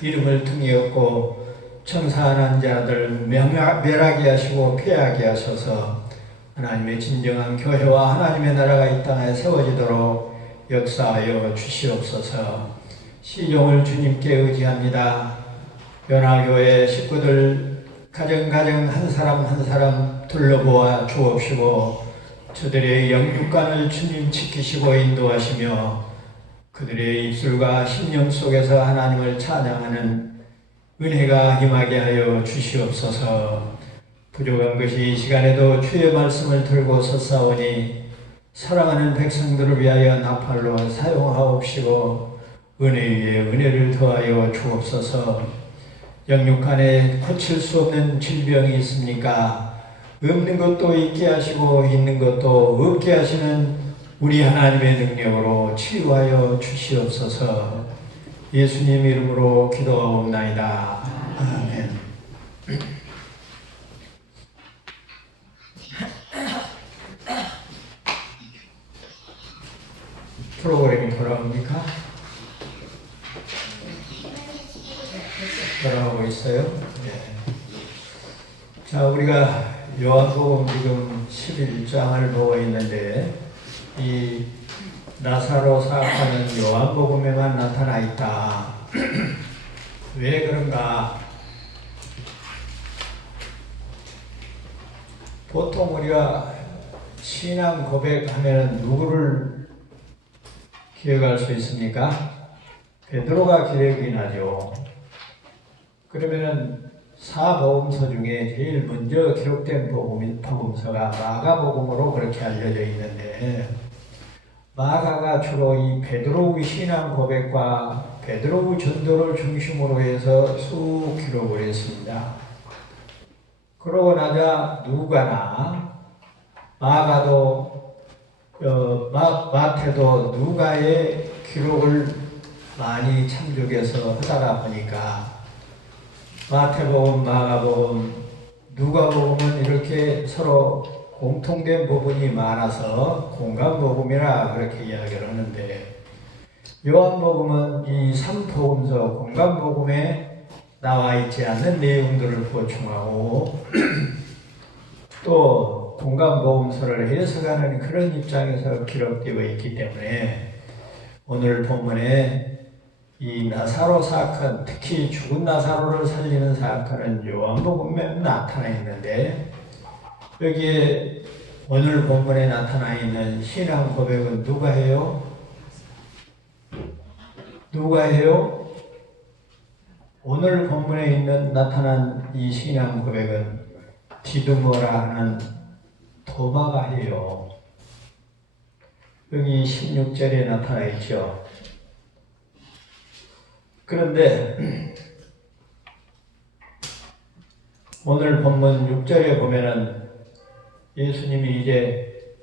이름을 등에 업고 청산한 자들 멸하게 하시고 폐하게 하셔서 하나님의 진정한 교회와 하나님의 나라가 이 땅에 세워지도록 역사하여 주시옵소서. 시종을 주님께 의지합니다. 변화교회 식구들 가정 한 사람 한 사람 둘러보아 주옵시고 저들의 영육간을 주님 지키시고 인도하시며 그들의 입술과 심령 속에서 하나님을 찬양하는 은혜가 임하게 하여 주시옵소서. 부족한 것이 이 시간에도 주의 말씀을 들고 섰사오니 사랑하는 백성들을 위하여 나팔로 사용하옵시고 은혜 위에 은혜를 더하여 주옵소서. 영육간에 고칠 수 없는 질병이 있습니까? 없는 것도 있게 하시고 있는 것도 없게 하시는 우리 하나님의 능력으로 치유하여 주시옵소서. 예수님 이름으로 기도하옵나이다. 아멘. 프로그램이 돌아옵니까? 돌아오고 있어요? 네. 자, 우리가 요한복음 지금 11장을 보고 있는데 이 나사로 사역하는 요한복음에만 나타나 있다. 왜 그런가? 보통 우리가 신앙 고백하면 누구를 기억할 수 있습니까? 베드로가 기억이 나죠. 그러면은 사복음서 중에 제일 먼저 기록된 복음서가 마가복음으로 그렇게 알려져 있는데 마가가 주로 이 베드로의 신앙 고백과 베드로의 전도를 중심으로 해서 쭉 기록을 했습니다. 그러고 나자 누가나 마가도 마태도 누가의 기록을 많이 참조해서 하다가 보니까 마태복음, 마가복음, 누가복음은 이렇게 서로 공통된 부분이 많아서 공감복음이라 그렇게 이야기를 하는데 요한복음은 이 3복음서 공감복음에 나와 있지 않는 내용들을 보충하고 또 공감복음서를 해석하는 그런 입장에서 기록되어 있기 때문에 오늘 본문에 이 나사로 사건, 특히 죽은 나사로를 살리는 사건은 요한복음에 나타나 있는데 여기에 오늘 본문에 나타나 있는 신앙 고백은 누가 해요? 누가 해요? 오늘 본문에 있는 나타난 이 신앙 고백은 디두모라 하는 도마가 해요. 여기 16절에 나타나 있죠. 그런데 오늘 본문 6절에 보면은 예수님이 이제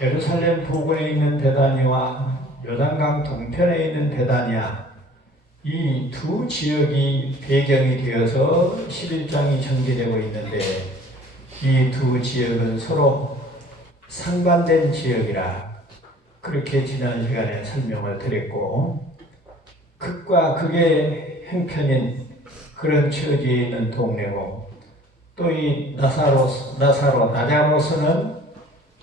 예루살렘 부근에 있는 베다니와 요단강 동편에 있는 베다니아 이 두 지역이 배경이 되어서 11장이 전개되고 있는데 이 두 지역은 서로 상반된 지역이라 그렇게 지난 시간에 설명을 드렸고 극과 극의 형편인 그런 처지에 있는 동네고 또 이 나자로스는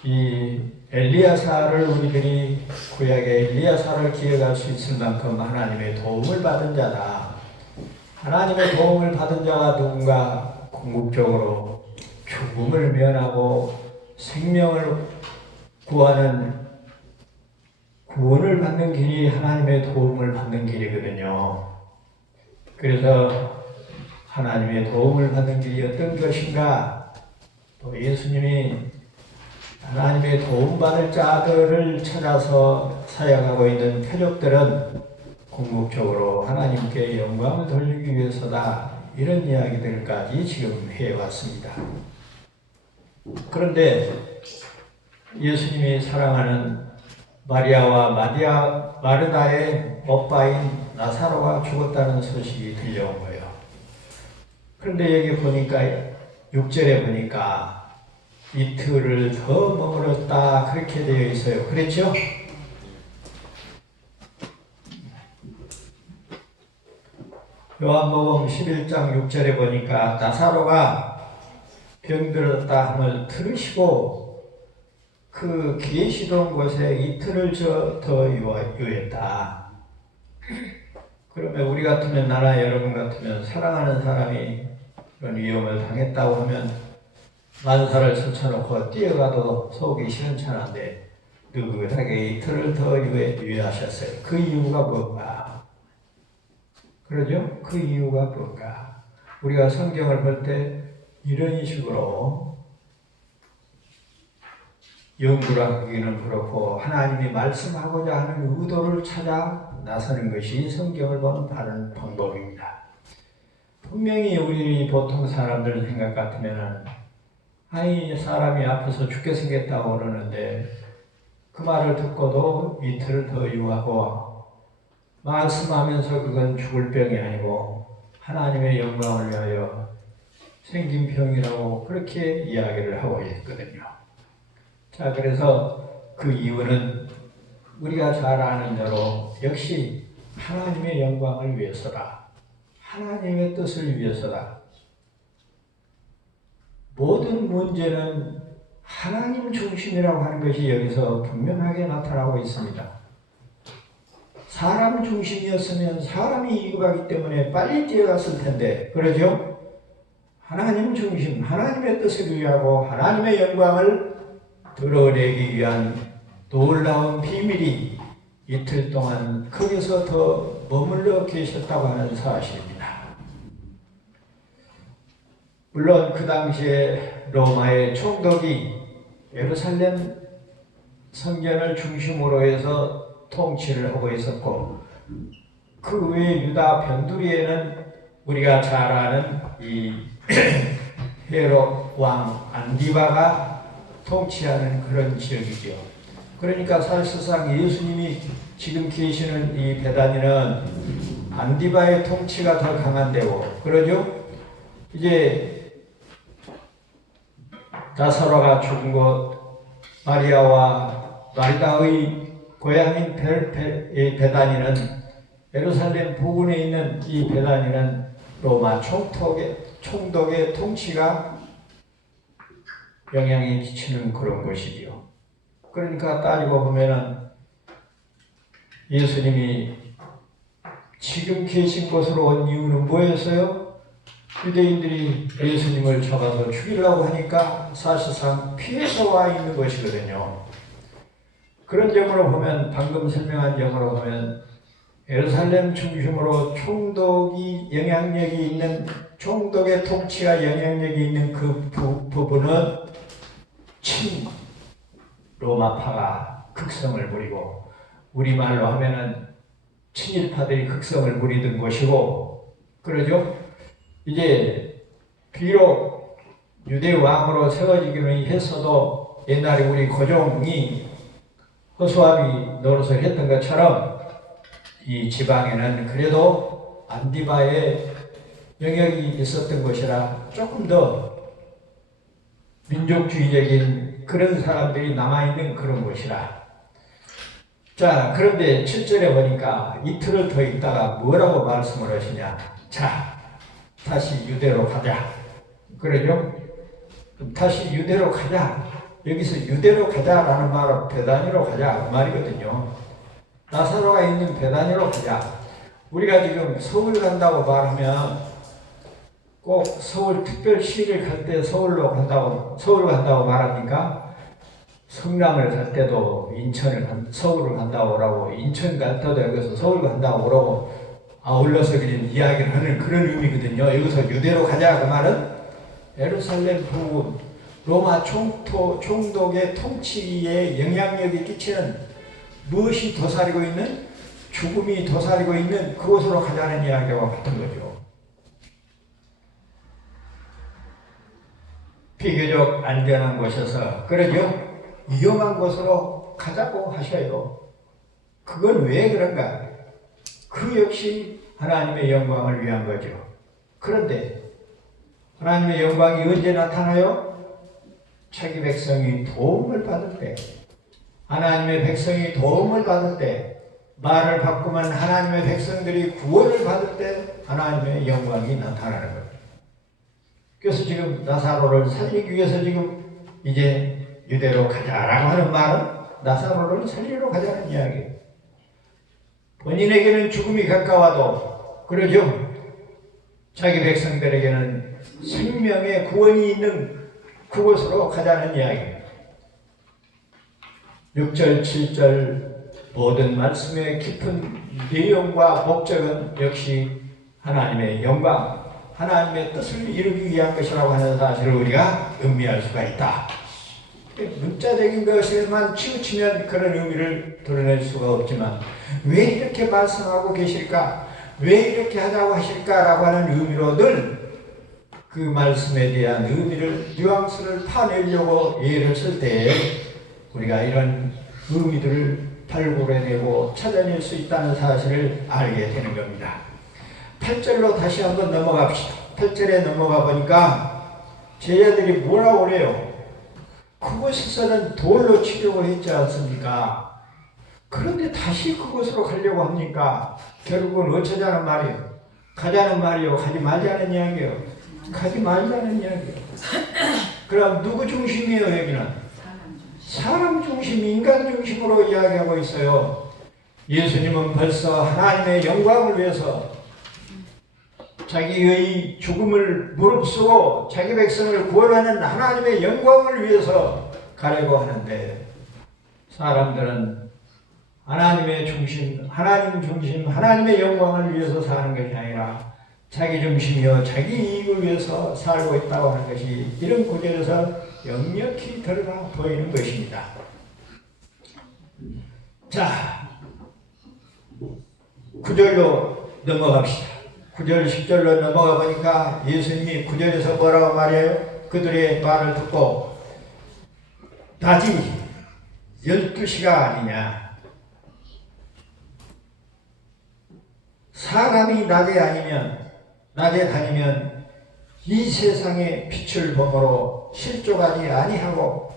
이 엘리야사를 우리들이 구약의 엘리야사를 기억할 수 있을 만큼 하나님의 도움을 받은 자다. 하나님의 도움을 받은 자가 누군가 궁극적으로 죽음을 면하고 생명을 구하는 구원을 받는 길이 하나님의 도움을 받는 길이거든요. 그래서 하나님의 도움을 받는 길이 어떤 것인가? 또 예수님이 하나님의 도움받을 자들을 찾아서 사역하고 있는 표적들은 궁극적으로 하나님께 영광을 돌리기 위해서다. 이런 이야기들까지 지금 해왔습니다. 그런데 예수님이 사랑하는 마리아와 마르다의 오빠인 나사로가 죽었다는 소식이 들려온 거예요. 그런데 여기 보니까 6절에 보니까 이틀을 더 머물렀다 그렇게 되어 있어요. 그랬죠? 요한복음 11장 6절에 보니까 나사로가 병들었다 함을 들으시고 그 계시던 곳에 이틀을 더 유했다. 그러면 우리 같으면, 나나 여러분 같으면 사랑하는 사람이 그런 위험을 당했다고 하면 만사를 쳐놓고 뛰어가도 속이 시원찮은데 느긋하게 이틀을 더 유예하셨어요. 그 이유가 뭔가? 그러죠? 그 이유가 뭔가? 우리가 성경을 볼 때 이런 식으로 연구하기는 그렇고 하나님이 말씀하고자 하는 의도를 찾아 나서는 것이 성경을 보는 바른 방법입니다. 분명히 우리 보통 사람들 생각 같으면은 아니 사람이 아파서 죽게 생겼다고 그러는데 그 말을 듣고도 이틀을 더 유하고 말씀하면서 그건 죽을 병이 아니고 하나님의 영광을 위하여 생긴 병이라고 그렇게 이야기를 하고 있거든요. 자, 그래서 그 이유는 우리가 잘 아는 대로 역시 하나님의 영광을 위해서다. 하나님의 뜻을 위해서다. 모든 문제는 하나님 중심이라고 하는 것이 여기서 분명하게 나타나고 있습니다. 사람 중심이었으면 사람이 이익하기 때문에 빨리 뛰어갔을 텐데, 그러죠? 하나님 중심, 하나님의 뜻을 위하고 하나님의 영광을 드러내기 위한 놀라운 비밀이 이틀 동안 거기서 더 머물러 계셨다고 하는 사실입니다. 물론 그 당시에 로마의 총독이 예루살렘 성전을 중심으로 해서 통치를 하고 있었고, 그 외 유다 변두리에는 우리가 잘 아는 이 헤롯 왕 안디바가 통치하는 그런 지역이죠. 그러니까 사실상 예수님이 지금 계시는 이 베다니는 안디바의 통치가 더 강한 데고, 그러죠? 이제 나사로가 죽은 곳 마리아와 마리다의 고향인 베다니는, 예루살렘 부근에 있는 이 베다니는 로마 총독의 통치가 영향이 끼치는 그런 곳이지요. 그러니까 따지고 보면은 예수님이 지금 계신 곳으로 온 이유는 뭐였어요? 유대인들이 예수님을 잡아서 죽이려고 하니까 사실상 피해서 와 있는 것이거든요. 그런 점으로 보면, 방금 설명한 점으로 보면 예루살렘 중심으로 총독이 영향력이 있는, 총독의 통치가 영향력이 있는 그 부분은 친 로마파가 극성을 부리고, 우리말로 하면은 친일파들이 극성을 부리던 것이고, 그러죠? 이제 비록 유대 왕으로 세워지기는 했어도 옛날에 우리 고종이 허수아비 노릇을 했던 것처럼 이 지방에는 그래도 안디바의 영역이 있었던 것이라 조금 더 민족주의적인 그런 사람들이 남아있는 그런 곳이라. 자, 그런데 7절에 보니까 이틀을 더 있다가 뭐라고 말씀을 하시냐. 자, 다시 유대로 가자. 그러죠? 다시 유대로 가자. 여기서 유대로 가자라는 말은 베다니로 가자 그 말이거든요. 나사로가 있는 베다니로 가자. 우리가 지금 서울 간다고 말하면 꼭 서울 특별시를 갈 때 서울 간다고 말합니까? 성남을 갈 때도 서울을 간다고 오라고, 인천 갈 때도 여기서 서울 간다고 오라고 아울러서 그냥 이야기를 하는 그런 의미거든요. 여기서 유대로 가자 그 말은 예루살렘 부근 로마 총독의 통치에 영향력이 끼치는, 무엇이 도사리고 있는, 죽음이 도사리고 있는 그곳으로 가자는 이야기와 같은 거죠. 비교적 안전한 곳에서, 그러죠? 위험한 곳으로 가자고 하셔요. 그건 왜 그런가? 그 역시 하나님의 영광을 위한 거죠. 그런데 하나님의 영광이 언제 나타나요? 자기 백성이 도움을 받을 때, 하나님의 백성이 도움을 받을 때, 말을 바꾸면 하나님의 백성들이 구원을 받을 때 하나님의 영광이 나타나는 거예요. 그래서 지금 나사로를 살리기 위해서 지금 이제 유대로 가자라고 하는 말은 나사로를 살리러 가자는 이야기예요. 본인에게는 죽음이 가까워도 그러죠. 자기 백성들에게는 생명의 구원이 있는 그곳으로 가자는 이야기입니다. 6절, 7절 모든 말씀의 깊은 내용과 목적은 역시 하나님의 영광, 하나님의 뜻을 이루기 위한 것이라고 하는 사실을 우리가 음미할 수가 있다. 문자적인 것에만 치우치면 그런 의미를 드러낼 수가 없지만 왜 이렇게 말씀하고 계실까? 왜 이렇게 하자고 하실까라고 하는 의미로 늘 그 말씀에 대한 의미를, 뉘앙스를 파내려고 예를 쓸 때 우리가 이런 의미들을 발굴해내고 찾아낼 수 있다는 사실을 알게 되는 겁니다. 8절로 다시 한번 넘어갑시다. 8절에 넘어가 보니까 제자들이 뭐라고 그래요? 그곳에서는 돌로 치려고 했지 않습니까? 그런데 다시 그곳으로 가려고 합니까? 결국은 어쩌자는 말이에요? 가자는 말이요? 가지 말자는 이야기예요? 가지 말자는 이야기예요. 그럼 누구 중심이에요 여기는? 사람 중심, 인간 중심으로 이야기하고 있어요. 예수님은 벌써 하나님의 영광을 위해서 자기의 죽음을 무릅쓰고 자기 백성을 구원하는 하나님의 영광을 위해서 가려고 하는데 사람들은 하나님의 중심, 하나님 중심, 하나님의 영광을 위해서 사는 것이 아니라 자기 중심이요 자기 이익을 위해서 살고 있다고 하는 것이 이런 구절에서 역력히 드러나 보이는 것입니다. 자, 9절로 넘어갑시다. 9절, 10절로 넘어가 보니까 예수님이 9절에서 뭐라고 말해요? 그들의 말을 듣고 낮이 12시가 아니냐. 사람이 낮에 다니면 이 세상의 빛을 범으로 실족하지 아니하고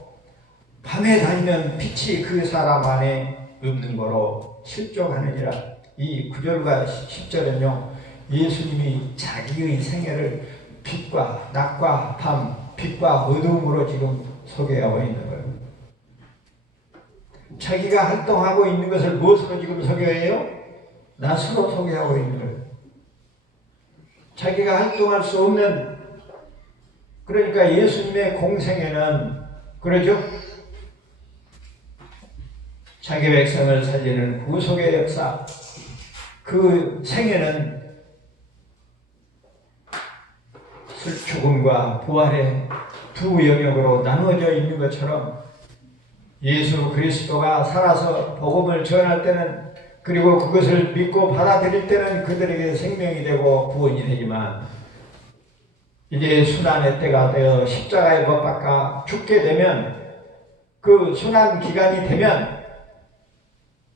밤에 다니면 빛이 그 사람 안에 없는 거로 실족하느니라. 이 9절과 10절은요 예수님이 자기의 생애를 빛과 낮과 밤, 빛과 어둠으로 지금 소개하고 있는 거예요. 자기가 활동하고 있는 것을 무엇으로 지금 소개해요? 낮으로 소개하고 있는 거예요. 자기가 활동할 수 없는, 그러니까 예수님의 공생애는 그러죠? 자기 백성을 살리는 구속의 역사, 그 생애는 죽음과 부활의 두 영역으로 나누어져 있는 것처럼 예수 그리스도가 살아서 복음을 전할 때는, 그리고 그것을 믿고 받아들일 때는 그들에게 생명이 되고 구원이 되지만 이제 순환의 때가 되어 십자가에 못 박아 죽게 되면, 그 순환 기간이 되면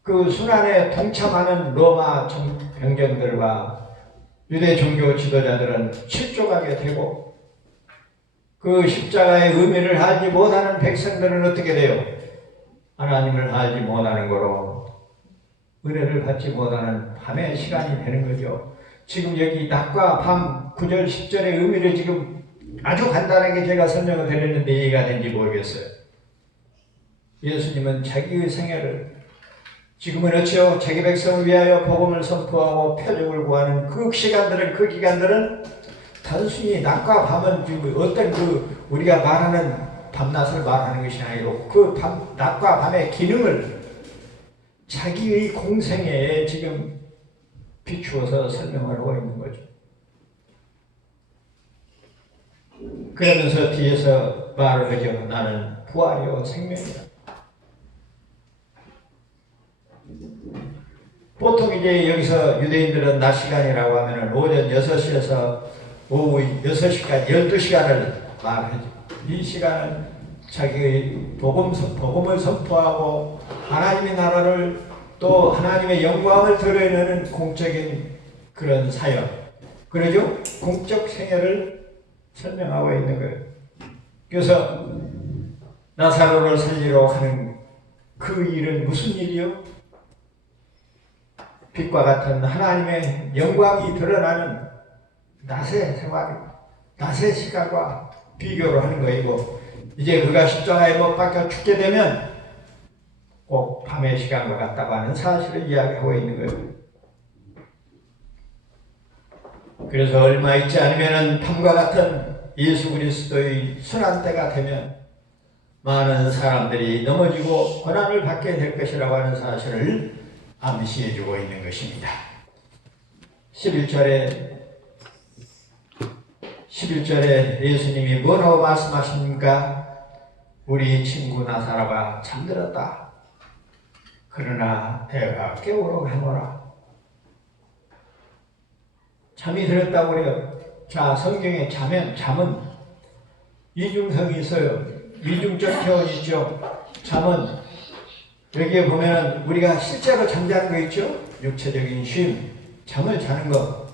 그 순환에 동참하는 로마 병정들과 유대 종교 지도자들은 실족하게 되고, 그 십자가의 의미를 알지 못하는 백성들은 어떻게 돼요? 하나님을 알지 못하는 거로 은혜를 받지 못하는 밤의 시간이 되는 거죠. 지금 여기 낮과 밤 9절 10절의 의미를 지금 아주 간단하게 제가 설명을 드렸는데 이해가 된지 모르겠어요. 예수님은 자기의 생애를 지금은 어찌요? 자기 백성을 위하여 복음을 선포하고 표적을 구하는 그 시간들은, 그 기간들은 단순히 낮과 밤은 지금 어떤 그 우리가 말하는 밤낮을 말하는 것이 아니고 그 낮과 밤의 기능을 자기의 공생애에 지금 비추어서 설명을 하고 있는 거죠. 그러면서 뒤에서 말을 하죠. 나는 부활이요 생명이다. 보통 이제 여기서 유대인들은 낮 시간이라고 하면 오전 6시에서 오후 6시까지 12시간을 말하죠. 이 시간은 자기의 복음을 선포하고 하나님의 나라를 또 하나님의 영광을 드러내는 공적인 그런 사역, 그러죠? 공적 생애를 설명하고 있는 거예요. 그래서 나사로를 살리러 가는 그 일은 무슨 일이요? 빛과 같은 하나님의 영광이 드러나는 낮의 생활, 낮의 시간과 비교를 하는 거이고, 이제 그가 십자가에 못 박혀 죽게 되면 꼭 밤의 시간과 같다고 하는 사실을 이야기하고 있는 거예요. 그래서 얼마 있지 않으면 밤과 같은 예수 그리스도의 순환 때가 되면 많은 사람들이 넘어지고 고난을 받게 될 것이라고 하는 사실을 암시해 주고 있는 것입니다. 11절에 예수님이 뭐라고 말씀하십니까? 우리 친구 나사로가 잠들었다. 그러나 내가 깨우러 가노라. 잠이 들었다고 그래요. 자, 성경에 잠은 이중성이 있어요. 이중적 표현이 있죠. 잠은 여기에 보면 우리가 실제로 잠자는 거 있죠. 육체적인 쉼, 잠을 자는 것.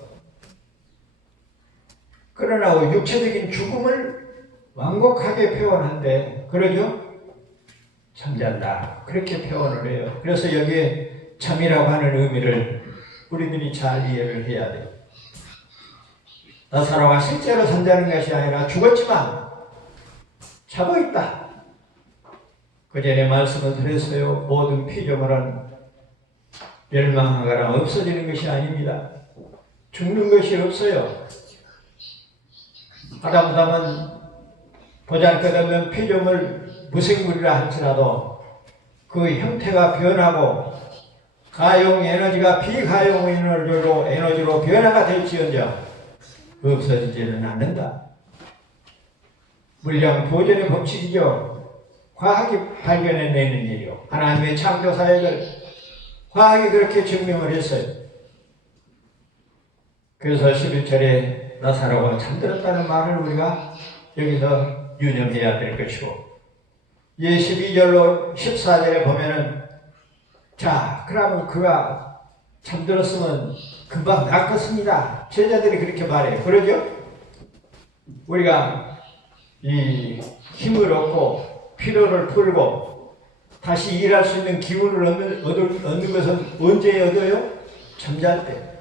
그러나 육체적인 죽음을 완곡하게 표현한데, 그러죠? 잠잔다. 그렇게 표현을 해요. 그래서 여기에 잠이라고 하는 의미를 우리들이 잘 이해를 해야 돼요. 나사로가 실제로 잠자는 것이 아니라 죽었지만 자고 있다. 그 전에 말씀을 드렸어요. 모든 피조물은 멸망하거나 없어지는 것이 아닙니다. 죽는 것이 없어요. 아담은 보잘것없는 피조물 무생물이라 할지라도 그 형태가 변하고 가용 에너지가 비가용 에너지로 변화가 될지언정 없어지지는 않는다. 물량 보존의 법칙이죠. 과학이 발견해내는 일이요. 하나님의 창조 사역을 과학이 그렇게 증명을 했어요. 그래서 11절에 나사로가 잠들었다는 말을 우리가 여기서 유념해야 될 것이고, 예 12절로 14절에 보면은, 자, 그러면 그가 잠들었으면 금방 낫겠습니다. 제자들이 그렇게 말해요. 그러죠? 우리가 이 힘을 얻고 피로를 풀고 다시 일할 수 있는 기운을 얻는 것은 언제 얻어요? 잠잘 때.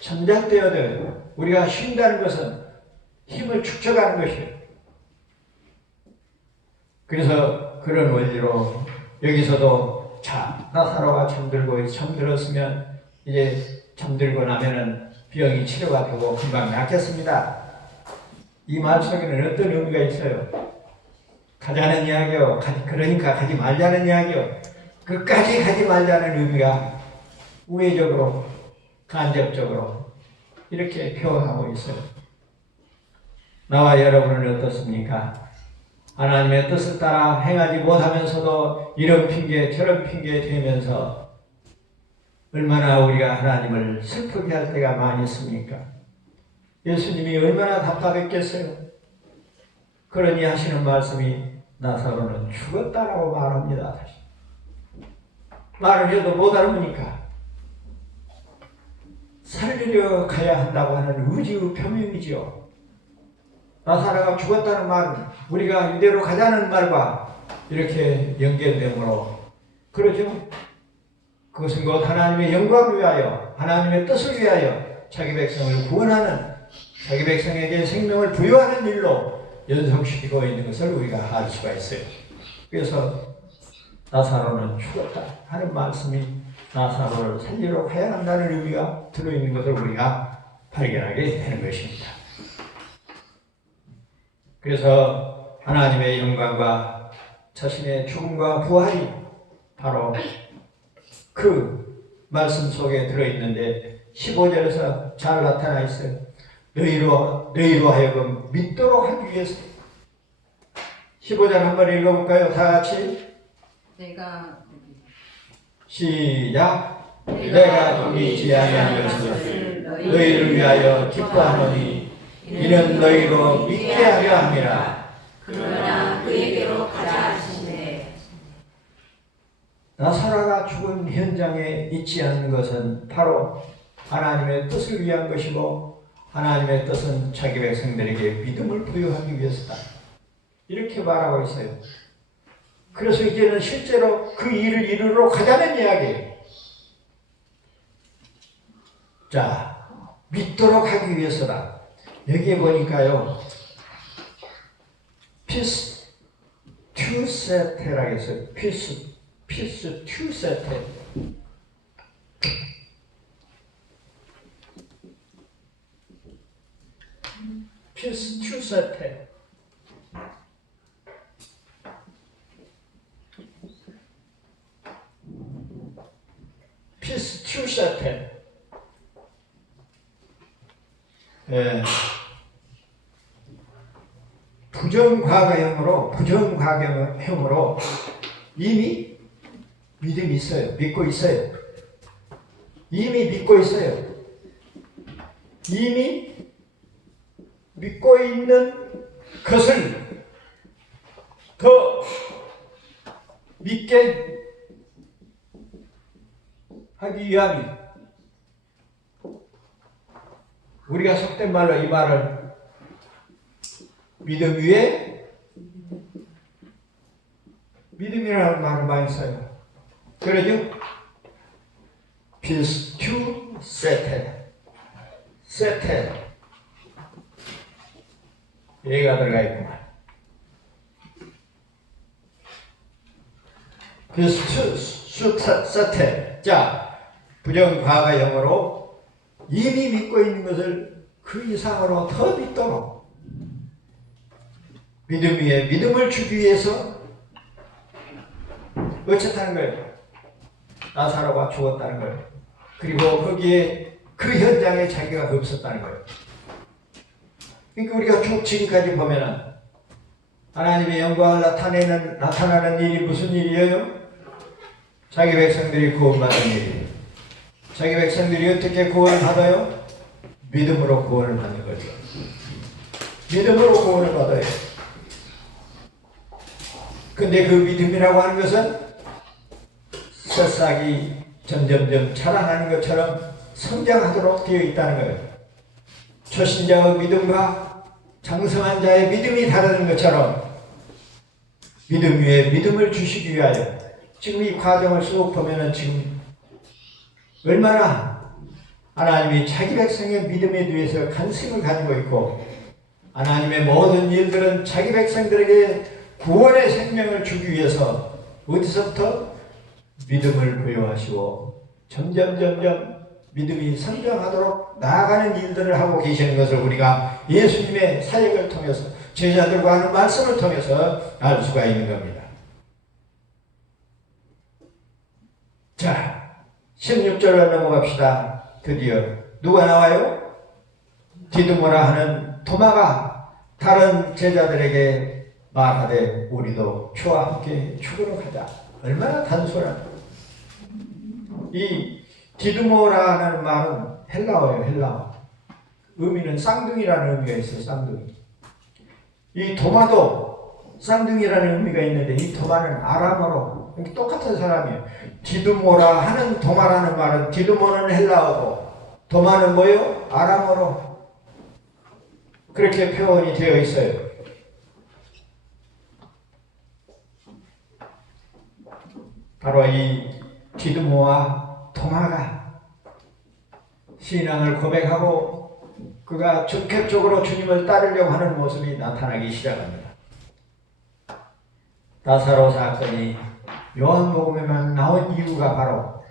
잠잘 때 얻어요. 우리가 쉰다는 것은 힘을 축적하는 것이에요. 그래서 그런 원리로 여기서도, 자, 나사로가 잠들었으면 이제 잠들고 나면은 병이 치료가 되고 금방 낫겠습니다. 이 말 속에는 어떤 의미가 있어요? 가자는 이야기요. 그러니까 가지 말자는 이야기요. 끝까지 가지 말자는 의미가 우회적으로, 간접적으로 이렇게 표현하고 있어요. 나와 여러분은 어떻습니까? 하나님의 뜻을 따라 행하지 못하면서도 이런 핑계 저런 핑계 대면서 얼마나 우리가 하나님을 슬프게 할 때가 많이 있습니까? 예수님이 얼마나 답답했겠어요? 그러니 하시는 말씀이 나사로는 죽었다라고 말합니다. 다시. 말을 해도 못 알아보니까 살리려 가야 한다고 하는 의지의 표명이지요. 나사로가 죽었다는 말은 우리가 이대로 가자는 말과 이렇게 연결되므로, 그러죠? 그것은 곧 하나님의 영광을 위하여, 하나님의 뜻을 위하여 자기 백성을 구원하는, 자기 백성에게 생명을 부여하는 일로 연속시키고 있는 것을 우리가 알 수가 있어요. 그래서 나사로는 죽었다 하는 말씀이 나사로를 살리러 가야 한다는 의미가 들어있는 것을 우리가 발견하게 되는 것입니다. 그래서 하나님의 영광과 자신의 죽음과 부활이 바로 그 말씀 속에 들어있는데 15절에서 잘 나타나 있어요. 너희로 하여금 믿도록 하기 위해서. 15절 한번 읽어볼까요? 다 같이. 시작. 내가 누리지 아니한 것을 너희를 위하여 기뻐하노니 이는 너희로 믿게 하려 함이라. 그러나 그에게로 가자 하시네. 나사로가 죽은 현장에 있지 않는 것은 바로 하나님의 뜻을 위한 것이고, 하나님의 뜻은 자기 백성들에게 믿음을 부여하기 위해서다. 이렇게 말하고 있어요. 그래서 이제는 실제로 그 일을 이루러 가자는 이야기예요. 자, 믿도록 하기 위해서다. 여기에 보니까요, 피스 튜세테라고 했어요. 피스 튜세테. 피스 튜세테. 피스 튜세테. 예. 부정과거형으로 이미 믿음이 있어요. 믿고 있어요. 이미 믿고 있어요. 이미 믿고 있는 것을 더 믿게 하기 위함이, 우리가 속된 말로 이 말을 믿음 위에 믿음이라는 말을 많이 써요. 그러죠? 피스투 세테. 얘가 들어가 있구만. 피스투 세테. 자, 부정과거형으로 이미 믿고 있는 것을 그 이상으로 더 믿도록 믿음 위에 믿음을 주기 위해서 어쨌다는 거예요. 나사로가 죽었다는 거예요. 그리고 거기에 그 현장에 자기가 없었다는 거예요. 그러니까 우리가 쭉 지금까지 보면은 하나님의 영광을 나타나는 일이 무슨 일이에요? 자기 백성들이 구원받는 일이에요. 자기 백성들이 어떻게 구원을 받아요? 믿음으로 구원을 받는 거죠. 믿음으로 구원을 받아요. 근데 그 믿음이라고 하는 것은 새싹이 점점점 자라나는 것처럼 성장하도록 되어 있다는 거예요. 초신자의 믿음과 장성한 자의 믿음이 다르는 것처럼 믿음 위에 믿음을 주시기 위하여 지금 이 과정을 쭉 보면은 지금 얼마나 하나님이 자기 백성의 믿음에 대해서 관심을 가지고 있고 하나님의 모든 일들은 자기 백성들에게 구원의 생명을 주기 위해서 어디서부터 믿음을 부여하시고 점점 믿음이 성장하도록 나아가는 일들을 하고 계시는 것을 우리가 예수님의 사역을 통해서 제자들과 하는 말씀을 통해서 알 수가 있는 겁니다. 자, 16절로 넘어갑시다. 드디어 누가 나와요? 디두모라 하는 도마가 다른 제자들에게 말하되 우리도 주와 함께 죽으러 가자. 얼마나 단순한. 이 디두모라는 말은 헬라어예요. 헬라어. 의미는 쌍둥이라는 의미가 있어요. 쌍둥이. 이 도마도 쌍둥이라는 의미가 있는데 이 도마는 아람어로 똑같은 사람이에요. 디두모라 하는 도마라는 말은 디두모는 헬라어고 도마는 뭐예요? 아람어로 그렇게 표현이 되어 있어요. 바로 이 디두모와 도마가 신앙을 고백하고 그가 적극적으로 주님을 따르려고 하는 모습이 나타나기 시작합니다. 나사로 사건이 요한복음에만 나온 이유가 바로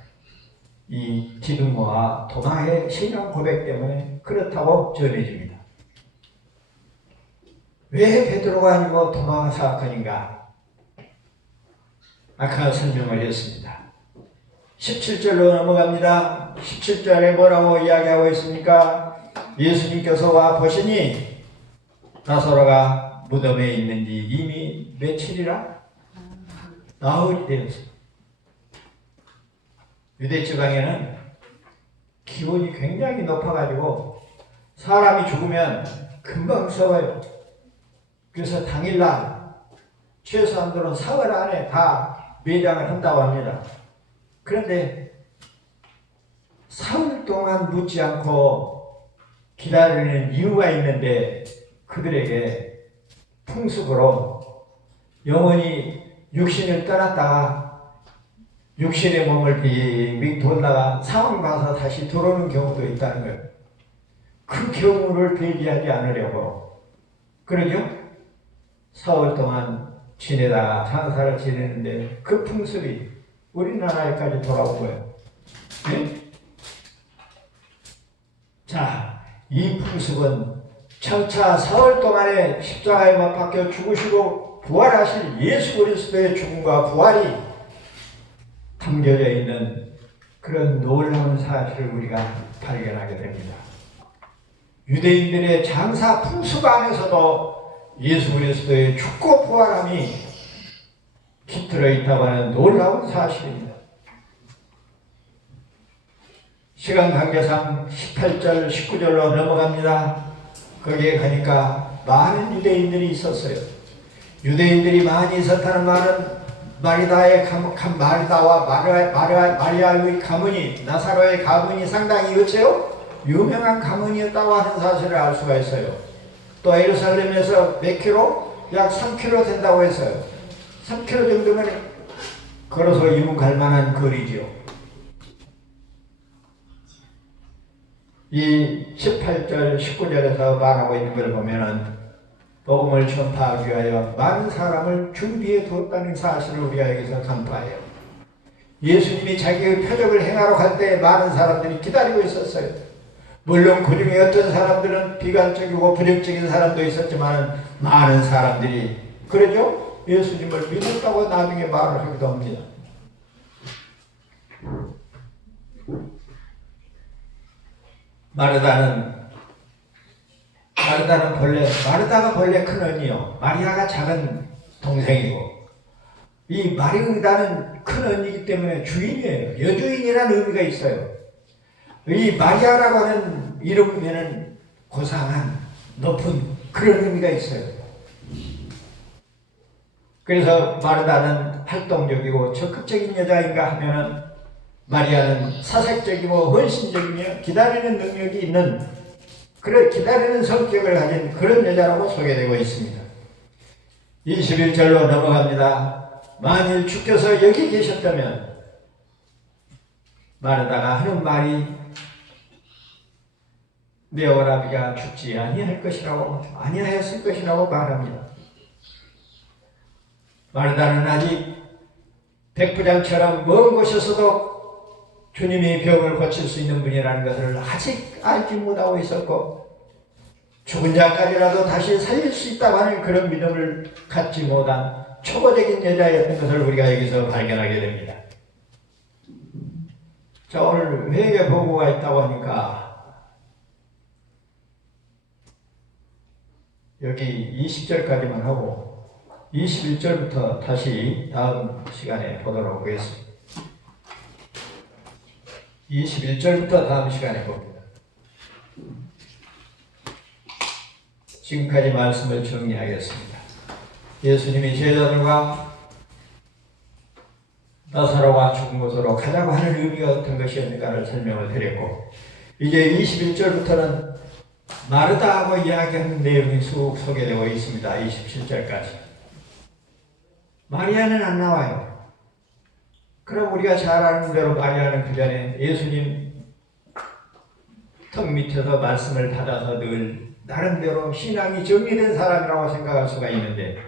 이 디두모와 도마의 신앙 고백 때문에 그렇다고 전해집니다. 왜 베드로가 아니고 도마가 사건인가? 아까 설명을 했습니다. 17절로 넘어갑니다. 17절에 뭐라고 이야기하고 있습니까? 예수님께서 와 보시니 나사로가 무덤에 있는지 이미 며칠이라 나흘이 되었습니다. 유대 지방에는 기온이 굉장히 높아가지고 사람이 죽으면 금방 썩어요. 그래서 당일날 최소한도는 사흘 안에 다 매장을 한다고 합니다. 그런데 사흘 동안 묻지 않고 기다리는 이유가 있는데 그들에게 풍습으로 영원히 육신을 떠났다가 육신의 몸을 빙빙 돌다가 상황 봐서 다시 들어오는 경우도 있다는 거예요. 그 경우를 배제하지 않으려고. 그러죠? 사흘 동안 지내다가 장사를 지내는데 그 풍습이 우리나라에까지 돌아온 거예요. 네? 자, 이 풍습은 장차 사흘 동안에 십자가에 못 박혀 죽으시고 부활하실 예수 그리스도의 죽음과 부활이 담겨져 있는 그런 놀라운 사실을 우리가 발견하게 됩니다. 유대인들의 장사 풍습 안에서도 예수 그리스도의 죽고 부활함이 깃들어 있다고 하는 놀라운 사실입니다. 시간 관계상 18절, 19절로 넘어갑니다. 거기에 가니까 많은 유대인들이 있었어요. 유대인들이 많이 있었다는 말은 마리다와 마리아의 가문이, 나사로의 가문이 상당히 어째요? 유명한 가문이었다고 하는 사실을 알 수가 있어요. 또 예루살렘에서 몇 킬로? 약 3킬로 된다고 했어요. 3킬로 정도면 걸어서 이문 갈 만한 거리죠. 이 18절, 19절에서 말하고 있는 걸 보면은 복음을 전파하기 위하여 많은 사람을 준비해 두었다는 사실을 우리가 여기서 간파해요. 예수님이 자기의 표적을 행하러 갈 때 많은 사람들이 기다리고 있었어요. 물론 그 중에 어떤 사람들은 비관적이고 부정적인 사람도 있었지만 많은 사람들이 그러죠? 예수님을 믿었다고 나중에 말을 하기도 합니다. 마르다가 본래 큰 언니요. 마리아가 작은 동생이고, 이 마리아는 큰 언니이기 때문에 주인이에요. 여주인이라는 의미가 있어요. 이 마리아라고 하는 이름에는 고상한, 높은 그런 의미가 있어요. 그래서 마르다는 활동적이고 적극적인 여자인가 하면은 마리아는 사색적이고 헌신적이며 기다리는 능력이 있는 그런 기다리는 성격을 가진 그런 여자라고 소개되고 있습니다. 21절로 넘어갑니다. 만일 주께서 여기 계셨다면 마르다가 하는 말이 내 오라비가 죽지 아니하였을 것이라고 말합니다. 마르다는 아직 백부장처럼 먼 곳에서도 주님이 병을 고칠 수 있는 분이라는 것을 아직 알지 못하고 있었고, 죽은 자까지라도 다시 살릴 수 있다고 하는 그런 믿음을 갖지 못한 초보적인 여자였던 것을 우리가 여기서 발견하게 됩니다. 자, 오늘 회개 보고가 있다고 하니까 여기 20절까지만 하고 21절부터 다시 다음 시간에 보도록 하겠습니다. 21절부터 다음 시간에 봅니다. 지금까지 말씀을 정리하겠습니다. 예수님이 제자들과 나사로가 죽은 곳으로 가자고 하는 의미가 어떤 것이었는가를 설명을 드렸고, 이제 21절부터는 마르다하고 이야기하는 내용이 쭉 소개되고 있습니다. 27절까지. 마리아는 안 나와요. 그럼 우리가 잘 아는 대로 마리아는 그 전에 예수님 턱 밑에서 말씀을 받아서 늘 나름대로 신앙이 정리된 사람이라고 생각할 수가 있는데,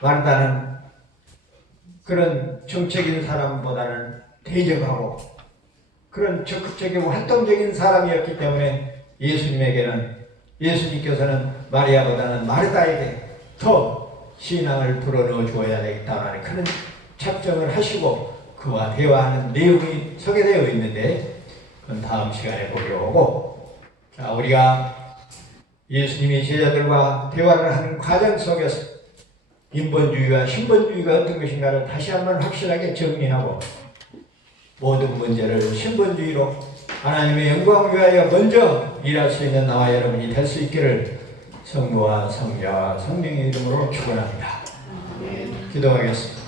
마르다는 그런 정적인 사람보다는 대적하고 그런 적극적이고 활동적인 사람이었기 때문에 예수님께서는 마리아보다는 마르다에게 더 신앙을 불어넣어 주어야 되겠다는 그런 작정을 하시고 그와 대화하는 내용이 소개되어 있는데, 그건 다음 시간에 보기로 하고, 자, 우리가 예수님이 제자들과 대화를 하는 과정 속에서 인본주의와 신본주의가 어떤 것인가를 다시 한번 확실하게 정리하고, 모든 문제를 신본주의로 하나님의 영광을 위하여 먼저 일할 수 있는 나와 여러분이 될 수 있기를 성부와 성자와 성령의 이름으로 축원합니다. 기도하겠습니다.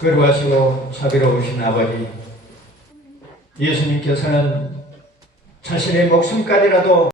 거룩하시고 자비로우신 아버지, 예수님께서는 자신의 목숨까지라도